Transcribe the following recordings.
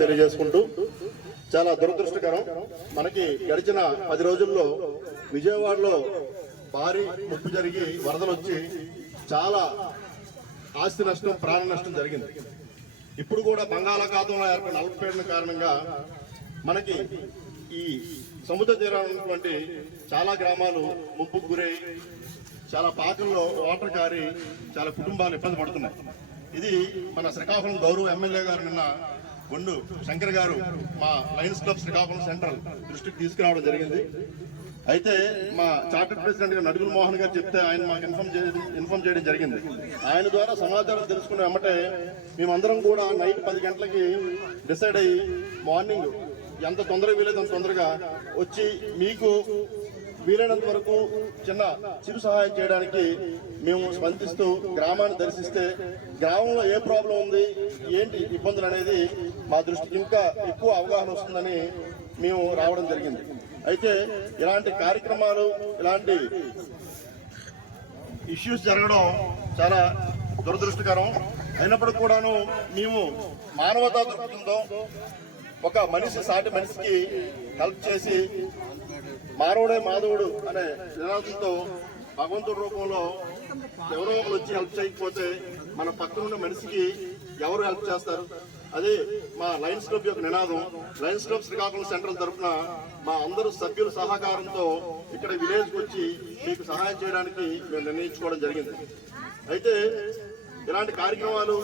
తెలియజేసుకుంటూ చాలా దురదృష్టకరం. మనకి గడిచిన 10 రోజుల్లో విజయవాడలో భారీ ముప్పు జరిగి వరదలు వచ్చి చాలా ఆస్తి నష్టం, ప్రాణ నష్టం జరిగింది. ఇప్పుడు కూడా బంగాళాఖాతంలో ఏర్పడిన అల్పపీడన కారణంగా మనకి ఈ సముద్ర తీరాలు ఉన్నటువంటి చాలా గ్రామాలు ముప్పుకు గురై చాలా పాకల్లో వాటర్ కారి చాలా కుటుంబాలు ఇబ్బంది పడుతున్నాయి. ఇది మన శ్రీకాకుళం గౌరవ ఎమ్మెల్యే గారు నిన్న గుండు శంకర్ గారు మా లయన్స్ క్లబ్ శ్రీకాకుళం సెంట్రల్ దృష్టికి తీసుకురావడం జరిగింది. అయితే మా చార్టర్డ్ ప్రెసిడెంట్ గారు నడుగుల మోహన్ గారు చెప్తే ఆయన మాకు ఇన్ఫార్మ్ చేయడం జరిగింది. ఆయన ద్వారా సమాచారం తెలుసుకునే వెంబటే మేమందరం కూడా నైట్ 10 గంటలకి డిసైడ్ అయ్యి మార్నింగ్ ఎంత తొందరగా వీలైతే అంత తొందరగా వచ్చి మీకు వీలైనంత వరకు చిరు సహాయం చేయడానికి మేము స్పందిస్తూ గ్రామాన్ని దర్శిస్తే గ్రామంలో ఏ ప్రాబ్లం ఉంది, ఏంటి ఇబ్బందులు అనేది మా దృష్టికి ఇంకా ఎక్కువ అవగాహన వస్తుందని మేము రావడం జరిగింది. అయితే ఇలాంటి కార్యక్రమాలు, ఇలాంటి ఇష్యూస్ జరగడం చాలా దురదృష్టకరం. అయినప్పటికీ కూడాను మేము మానవతా దృక్పథంతో ఒక మనిషి సాటి మనిషికి హెల్ప్ చేసి మానవుడే మాధవుడు అనే నినాదంతో భగవంతుడి రూపంలో ఎవరో ఒకరు వచ్చి హెల్ప్ చేయకపోతే మన పక్కనున్న మనిషికి ఎవరు హెల్ప్ చేస్తారు? అదే మా లయన్స్ క్లబ్ యొక్క నినాదం. లయన్స్ క్లబ్ శ్రీకాకుళం సెంట్రల్ తరఫున మా అందరూ సభ్యుల సహకారంతో ఇక్కడ విలేజ్కి వచ్చి మీకు సహాయం చేయడానికి మేము నిర్ణయించుకోవడం జరిగింది. అయితే ఇలాంటి కార్యక్రమాలు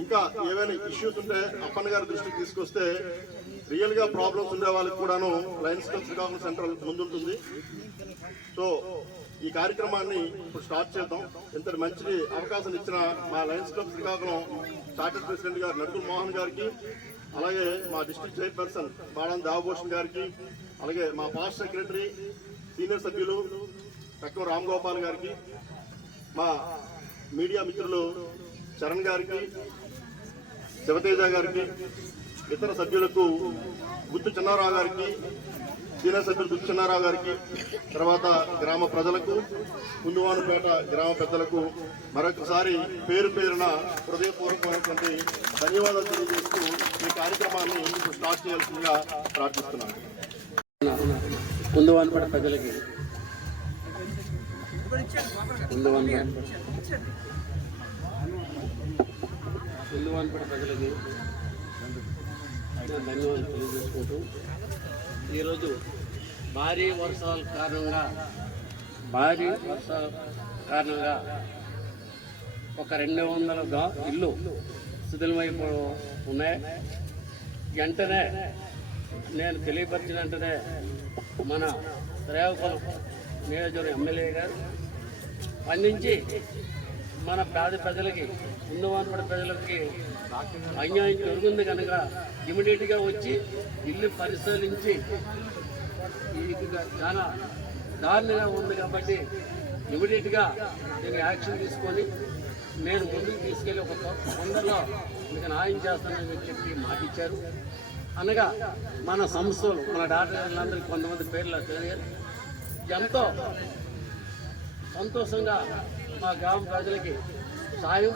ఇంకా ఏవైనా ఇష్యూస్ ఉంటే అప్పన్న గారి దృష్టికి తీసుకొస్తే రియల్ గా ప్రాబ్లమ్స్ ఉండే వాళ్ళకి కూడాను లయన్స్ క్లబ్ శ్రీకాకుళం సెంట్రల్ ముందుంటుంది. సో ఈ కార్యక్రమాన్ని ఇప్పుడు స్టార్ట్ చేద్దాం. ఇంతటి మంచి అవకాశం ఇచ్చిన మా Lions club Srikakulam chartered president గారు నడుగుల మోహన్ గారికి, అలాగే మా డిస్ట్రిక్ట్ చైర్పర్సన్ బాణం దేవభూషణ్ గారికి, అలాగే మా పాస్ట్ సెక్రటరీ సీనియర్ సభ్యులు తక్కువ రామ్ గోపాల్ గారికి, మా మీడియా మిత్రులు చరణ్ గారికి, శివతేజ గారికి, ఇతర సభ్యులకు గుత్తు చిన్నారావు గారికి, సీనియర్ సభ్యులు గుత్తు చిన్నారావు గారికి, తర్వాత గ్రామ ప్రజలకు, కుందువానుపేట గ్రామ పెద్దలకు మరొకసారి పేరు పేరున హృదయపూర్వకమైనటువంటి ధన్యవాదాలు తెలియజేస్తూ ఈ కార్యక్రమాన్ని ఇప్పుడు స్టార్ట్ చేయాల్సిందిగా ప్రార్థిస్తున్నాను. కుందువానుపేట ప్రజలకి ధన్యవాదాలు తెలియజేసుకుంటూ ఈరోజు భారీ వర్షాల కారణంగా ఒక 200 ఇల్లు శిథిలమైపో ఉన్నాయి. వెంటనే నేను తెలియపరిచిన వెంటనే మన శ్రీకాకుళం నియోజకవర్గ ఎమ్మెల్యే గారు స్పందించి మన పేద ప్రజలకి, కుందువానుపేట ప్రజలకి అన్యాయం జరుగుతుంది కనుక ఇమీడియట్గా వచ్చి ఇల్లు పరిశీలించి చాలా దారుణంగా ఉంది కాబట్టి ఇమీడియట్గా నేను యాక్షన్ తీసుకొని నేను ముందుకు తీసుకెళ్ళి ఒక తొందరలో మీకు న్యాయం చేస్తానని చెప్పి మాటిచ్చారు. అనగా మన సంస్థలు, మన డాక్టర్లందరికీ కొంతమంది పేర్లు తెలియారు. ఎంతో సంతోషంగా మా గ్రామ ప్రజలకి సాయం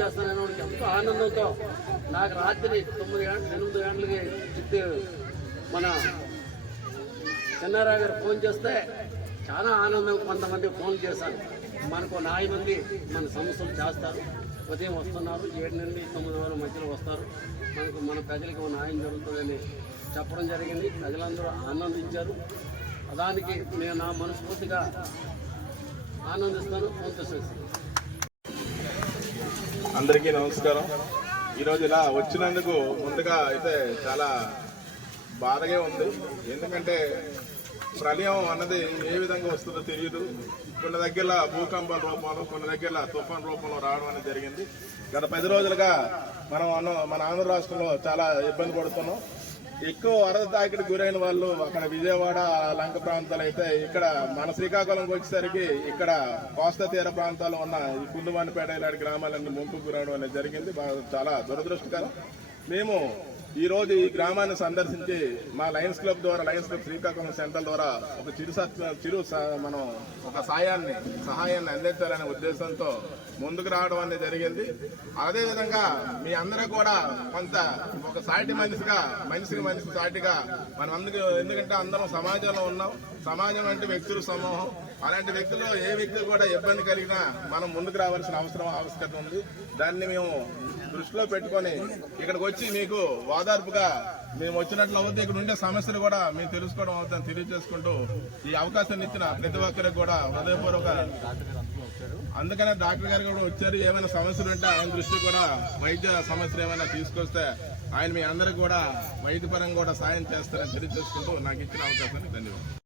చేస్తాననే వాడికి ఎంతో ఆనందంతో నాకు రాత్రి 8 గంటలకి మన చిన్నారావు గారు ఫోన్ చేస్తే చాలా ఆనందం. కొంతమంది ఫోన్ చేశాను, మనకు న్యాయం ఉంది, మన సమస్యలు చేస్తారు, ఉదయం వస్తున్నారు, 7 నుండి 9 వరకు మధ్యలో వస్తారు, మన ప్రజలకు న్యాయం జరుగుతుందని చెప్పడం జరిగింది. ప్రజలందరూ ఆనందించారు. దానికి నేను నా మనస్ఫూర్తిగా ఆనందిస్తాను, సంతోషిస్తాను. అందరికీ నమస్కారం. ఈరోజు ఇలా వచ్చినందుకు ముందుగా అయితే చాలా బాధగా ఉంది. ఎందుకంటే ప్రళయం అన్నది ఏ విధంగా వస్తుందో తెలియదు. కొన్ని దగ్గర భూకంపాల రూపంలో, కొన్ని దగ్గర తుఫాన్ రూపంలో రావడం అనేది జరిగింది. గత 10 రోజులుగా మన ఆంధ్ర రాష్ట్రంలో చాలా ఇబ్బంది పడుతున్నాం. ఎక్కువ వరద తాకిడి గురైన వాళ్ళు అక్కడ విజయవాడ, లంక ప్రాంతాలు అయితే, ఇక్కడ మన శ్రీకాకుళంకి వచ్చేసరికి ఇక్కడ కోస్తా తీర ప్రాంతాల్లో ఉన్న ఈ కుందువానుపేట ఇలాంటి గ్రామాలన్నీ ముంపుకు గురవడం అనేది జరిగింది. చాలా దురదృష్టకరం. మేము ఈ రోజు ఈ గ్రామాన్ని సందర్శించి మా లయన్స్ క్లబ్ ద్వారా, లయన్స్ క్లబ్ శ్రీకాకుళం సెంటర్ ద్వారా ఒక మనం ఒక సహాయాన్ని అందించాలనే ఉద్దేశంతో ముందుకు రావడం అనేది జరిగింది. అదేవిధంగా మీ అందరూ కూడా కొంత ఒక సాటి మనిషికి సాటిగా మనం ఎందుకంటే అందరం సమాజంలో ఉన్నాం. సమాజం అంటే వ్యక్తుల సమూహం. అలాంటి వ్యక్తులు ఏ వ్యక్తి కూడా ఇబ్బంది కలిగినా మనం ముందుకు రావాల్సిన ఆవశ్యకత ఉంది. దాన్ని మేము దృష్టిలో పెట్టుకొని ఇక్కడికి వచ్చి మీకు ఓదార్పుగా మేము వచ్చినట్లు అవుతుంది. ఇక్కడ ఉండే సమస్యలు కూడా మేము తెలుసుకోవడం అవుతుందని తెలియజేసుకుంటూ ఈ అవకాశాన్ని ఇచ్చిన ప్రతి ఒక్కరికి కూడా హృదయపూర్వక అందుకనే డాక్టర్ గారు కూడా వచ్చారు. ఏమైనా సమస్యలు ఉంటే ఆయన దృష్టి కూడా వైద్య సమస్యలు ఏమైనా తీసుకొస్తే ఆయన మీ అందరికి కూడా వైద్యపరంగా కూడా సాయం చేస్తారని తెలియజేసుకుంటూ నాకు ఇచ్చిన అవకాశానికి ధన్యవాదాలు.